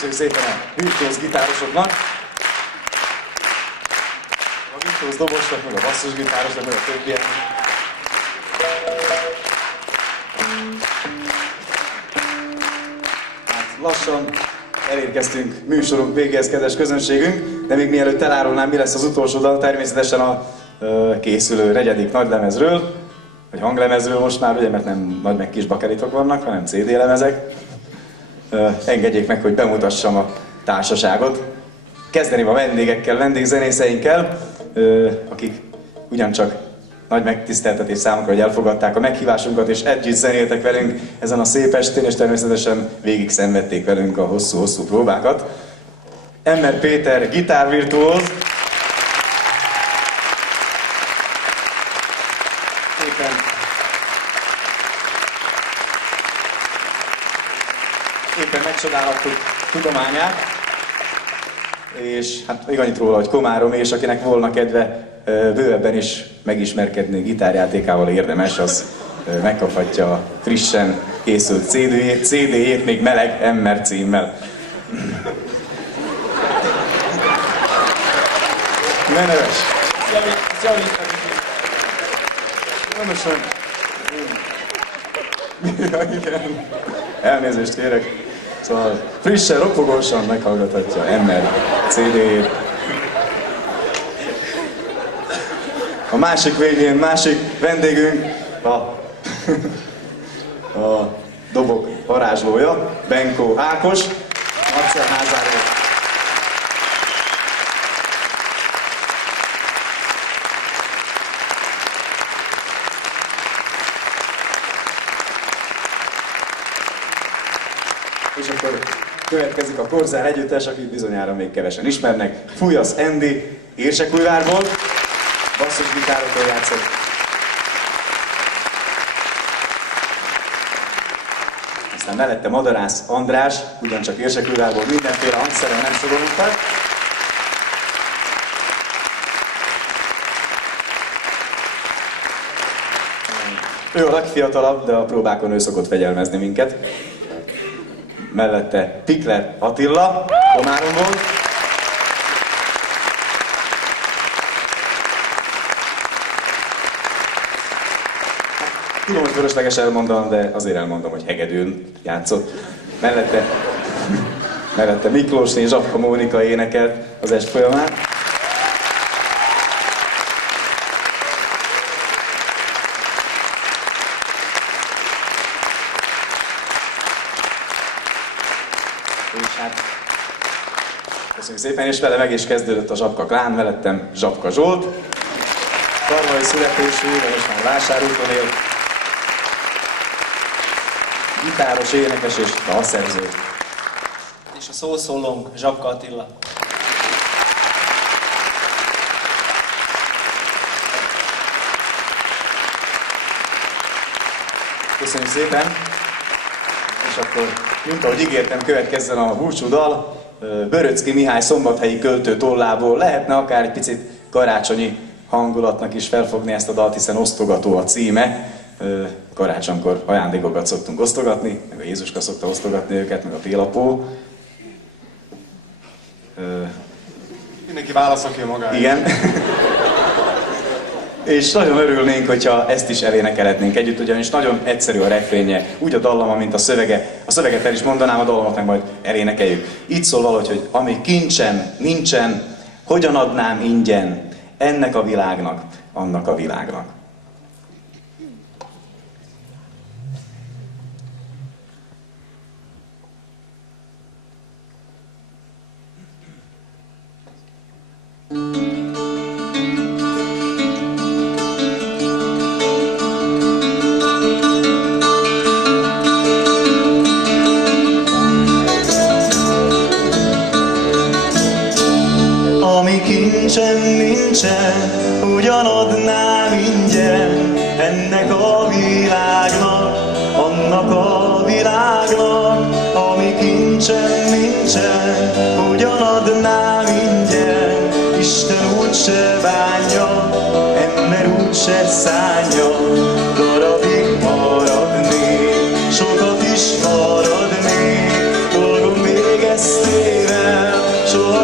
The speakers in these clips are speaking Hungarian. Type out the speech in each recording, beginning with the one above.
Köszönjük szépen a virtuóz gitárosoknak, a virtuóz dobosnak, meg a basszusgitárosnak, meg a többiek. Hát lassan elérkeztünk műsorunk végéhez, kedves közönségünk, de még mielőtt elárulnám, mi lesz az utolsó dal, természetesen a készülő negyedik nagylemezről, vagy hanglemezről most már, ugye, mert nem nagy meg kis bakelitok vannak, hanem CD lemezek. Engedjék meg, hogy bemutassam a társaságot. Kezdeném a vendégekkel, vendégzenészeinkkel, akik ugyancsak nagy megtiszteltetés számukra, hogy elfogadták a meghívásunkat, és együtt zenéltek velünk ezen a szép estén, és természetesen végig szenvedték velünk a hosszú-hosszú próbákat. Emmer Péter gitárvirtuóz. Éppen megcsodálhattuk tudományát, és hát még annyit róla, hogy komárom, és akinek volna kedve bővebben is megismerkedni gitárjátékával érdemes, az megkaphatja a frissen készült CD-jét, még meleg Emmer címmel. Ne neves! Ja, igen. Elnézést kérek. Szóval frissen, ropogósan meghallgathatja Emmer CD-jét. A másik végén, másik vendégünk a dobok varázslója, Benkó Ákos, Marcelházáról. És akkor következik a Korzár együttes, akit bizonyára még kevesen ismernek. Fújasz Endi, Érsekújvárból, basszusgitárokról játszott. Aztán mellette Madarász András, ugyancsak Érsekújvárból, mindenféle hangszeren nem szorultak. Ő a legfiatalabb, de a próbákon ő szokott fegyelmezni minket. Mellette Pikler Attila, Komáromból. Tudom, hogy fölösleges elmondanom, de azért elmondom, hogy hegedűn játszott. Mellette Miklósné Zsapka Mónika énekelt az est folyamán. Köszönjük szépen, és vele meg is kezdődött a Zsapka klán, mellettem Zsapka Zsolt. Karmai születésű, de most már Vásárúton él. Gitáros, énekes és dalszerző. És a szószólónk Zsapka Attila. Köszönjük szépen! És akkor, mint ahogy ígértem, következzen a búcsú dal. Böröczki Mihály szombathelyi költő tollából. Lehetne akár egy picit karácsonyi hangulatnak is felfogni ezt a dalt, hiszen osztogató a címe. Karácsonykor ajándékokat szoktunk osztogatni, meg a Jézuska szokta osztogatni őket, meg a télapó. Mindenki válaszolja magáért. Igen. És nagyon örülnénk, hogyha ezt is elénekelhetnénk együtt, ugyanis nagyon egyszerű a refrénje, úgy a dallama, mint a szövege. A szöveget el is mondanám, a dallamot meg majd elénekeljük. Így szól valahogy, hogy ami kincsen, nincsen, hogyan adnám ingyen ennek a világnak, annak a világnak. Nincsen, ugyanadnám ingyen ennek a világnak, annak a világnak, ami kincsen nincsen, ugyanadnám ingyen. Isten úgyse bánja, ember úgyse szánja, darabig maradni, sokat is maradni, dolgom végeztünk.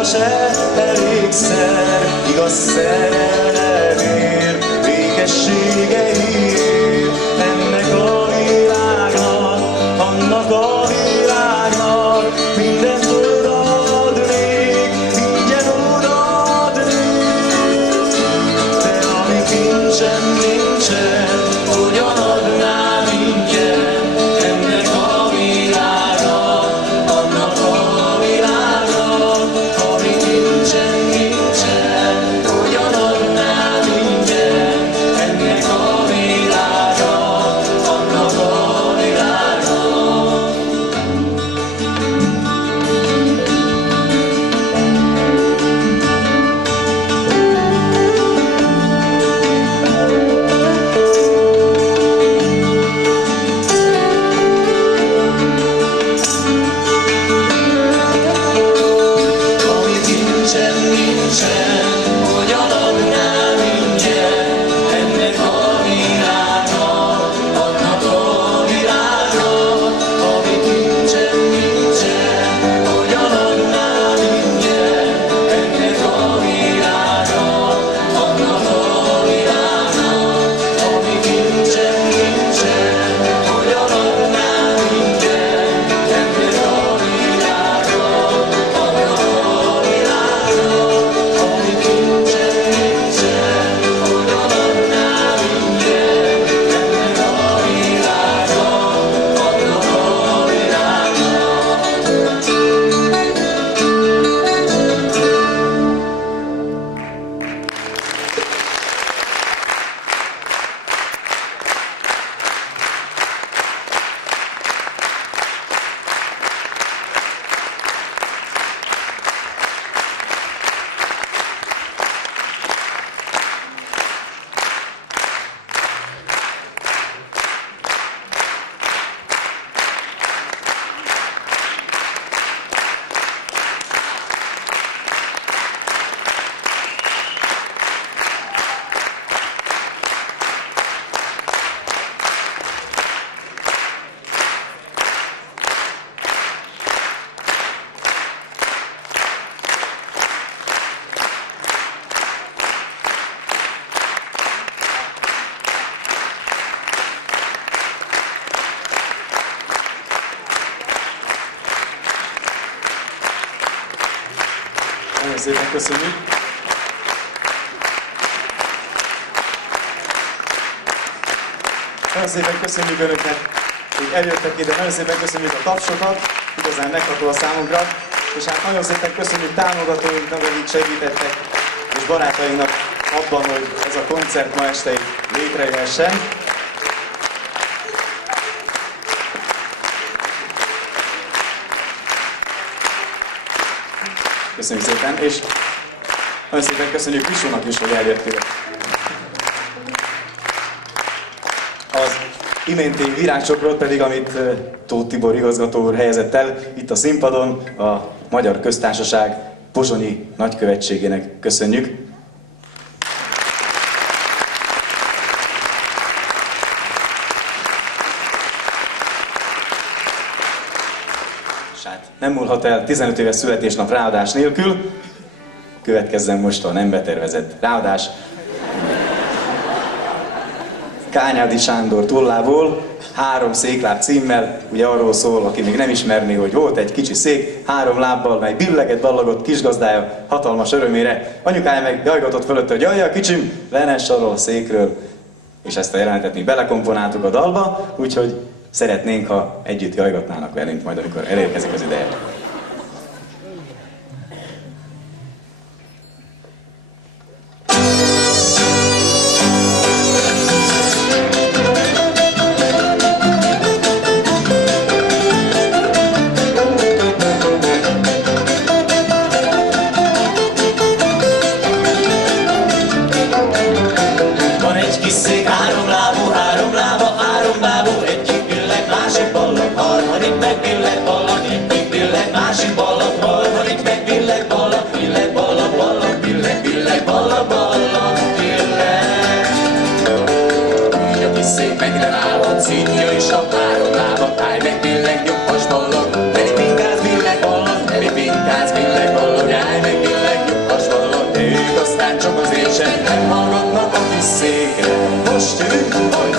se elégszer, igaz szerelemért, békességeiért, ennek a világnak, annak a világnak, mindent odaadnék, ingyen odaadnék. De ami kincsem nincsen, hogyan adnám ingyen, ennek a világnak, annak a világnak, ami nincsen, nincsen, hogyan adnám ingyen, ennek a világnak, annak a világnak. Ami nincsen, nincsen, hogyan adnám ingyen, ennek a világnak, annak a világnak. Ami nincsen, nincsen, hogyan adnám ingyen, ennek a világnak, annak a világnak. Ami nincsen, nincsen, hogyan adnám ingyen, ennek a világnak, annak a világnak. Ami nincsen, nincsen, hogyan adnám ingyen, ennek a világnak, annak a Nagyon szépen köszönjük. Nagyon szépen köszönjük Önöknek, hogy eljöttek ide, nagyon szépen köszönjük a tapsokat, igazán megható a számunkra, és hát nagyon szépen köszönjük támogatóinknak, akik segítettek, és barátainknak abban, hogy ez a koncert ma este létrejöhessen. Köszönjük szépen, és nagyon szépen köszönjük Pisónak is, hogy eljöttél. Az iménti virágcsokrot pedig, amit Tóth Tibor igazgató úr helyezett el itt a színpadon, a Magyar Köztársaság pozsonyi nagykövetségének köszönjük. Nem múlhat el 15 éves születésnap ráadás nélkül. Következzen most a nem betervezett ráadás. Kányádi Sándor tollából, 3 székláb címmel, ugye arról szól, aki még nem ismerné, hogy volt egy kicsi szék, 3 lábbal, mely billegett, ballagott kisgazdája hatalmas örömére. Anyukája meg jajgatott fölötte, hogy jaj, a kicsim, le ne sarol a székről. És ezt a jelenetet mi belekomponáltuk a dalba, úgyhogy szeretnénk, ha együtt jajgatnának velünk majd, amikor elérkezik az ideje. Van egy kis szék, 3 lábú, 3 lába, 3 bábú, egyik billeg, másik ballag, harmadik meg billeg, ballag, egyik billeg, másik ballag, harmadik meg billeg, ballag, billeg, ballag, ballag, billeg, billeg, ballag, ballag, billeg. Így a kis szék megre állhat, színja is a 3 lába, táj meg billeg, nyugvas ballag, pedig pinkáz billeg, ballag, pedig pinkáz billeg, ballag, állj meg kis széken. Most jövünk, hogy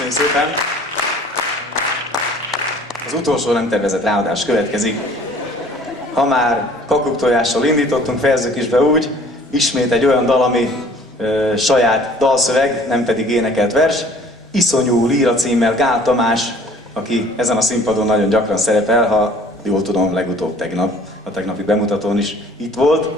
Köszönjük szépen! Az utolsó nem tervezett ráadás következik. Ha már kakuktojással indítottunk, fejezzük is be úgy, ismét egy olyan dal, ami saját dalszöveg, nem pedig énekelt vers. Iszonyú líra címmel Gál Tamás, aki ezen a színpadon nagyon gyakran szerepel, ha jól tudom, legutóbb tegnap, a tegnapi bemutatón is itt volt.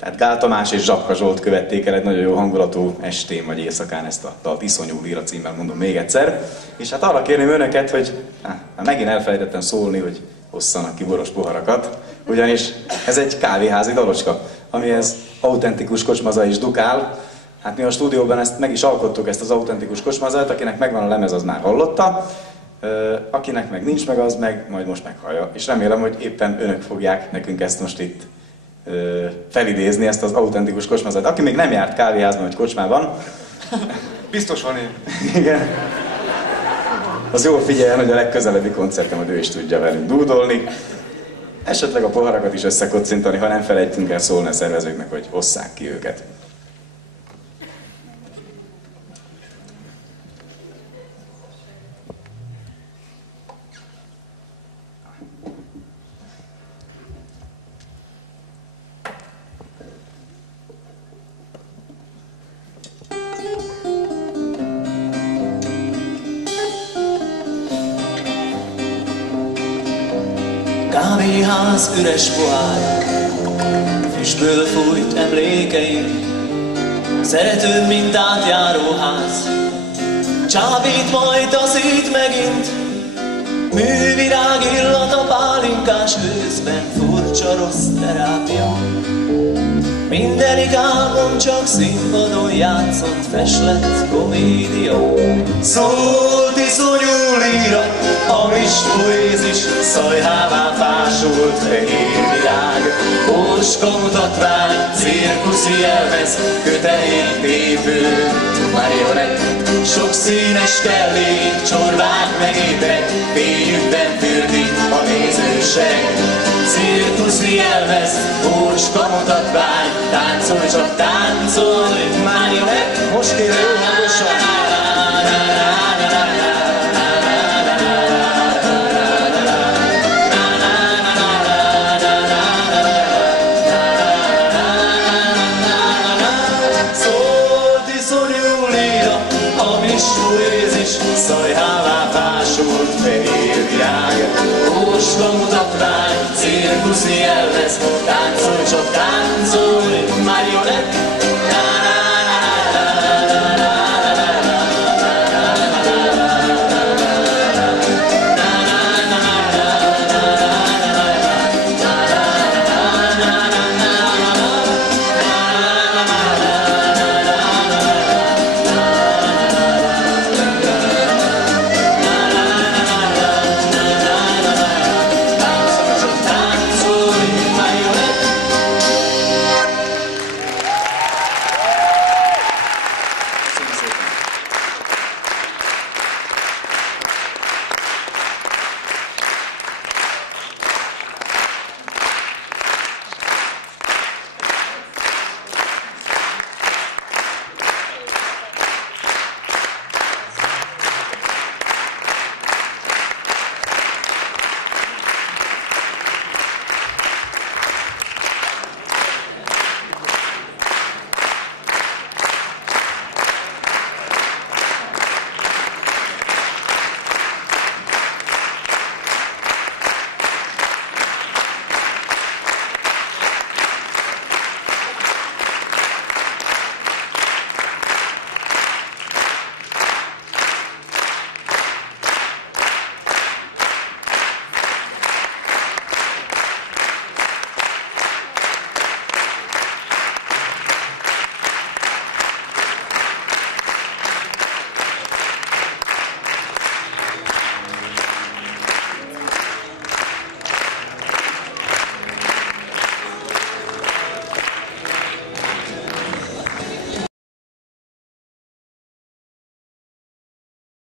Tehát Gál Tamás és Zsapka Zsolt követték el egy nagyon jó hangulatú estén vagy éjszakán ezt a dalt, Iszonyú líra címmel, mondom még egyszer. És hát arra kérném önöket, hogy megint elfelejtettem szólni, hogy hosszanak ki boros poharakat, ugyanis ez egy kávéházi dalocska, amihez autentikus kocsmaza is dukál. Hát mi a stúdióban ezt meg is alkottuk, ezt az autentikus kocsmazát, akinek megvan a lemez, az már hallotta, akinek meg nincs meg, az meg majd most meghallja. És remélem, hogy éppen önök fogják nekünk ezt most itt felidézni, ezt az autentikus kocsmazát. Aki még nem járt kávéházban vagy kocsmában, biztos van én. Igen. Az jól figyeljen, hogy a legközelebbi koncerten majd ő is tudja velünk dúdolni. Esetleg a poharakat is összekocintani, ha nem felejtünk el szólni a szervezőknek, hogy hosszák ki őket. Kávéház üres pohár, füstből fújt emlékeim, szeretőbb, mint átjáróház, csábít majd taszít megint, művirág illat a pálinkás őszben, furcsa rossz terápia. Mindenik álmom csak színpadon játszott feslett komédia. Szólt iszonyú líra, hamis poézis, szajhává fásult fehér virág. Óska mutatvány, cirkuszi jelmez, köteléktépő, marionett. Sok színes kellék, csorvák meg épek, fényükben fürdi a nézőseg. Cirkuszi jelmez, óska mutatvány, táncolj csak táncolj, marionett. Most kérem hangosan. táncol.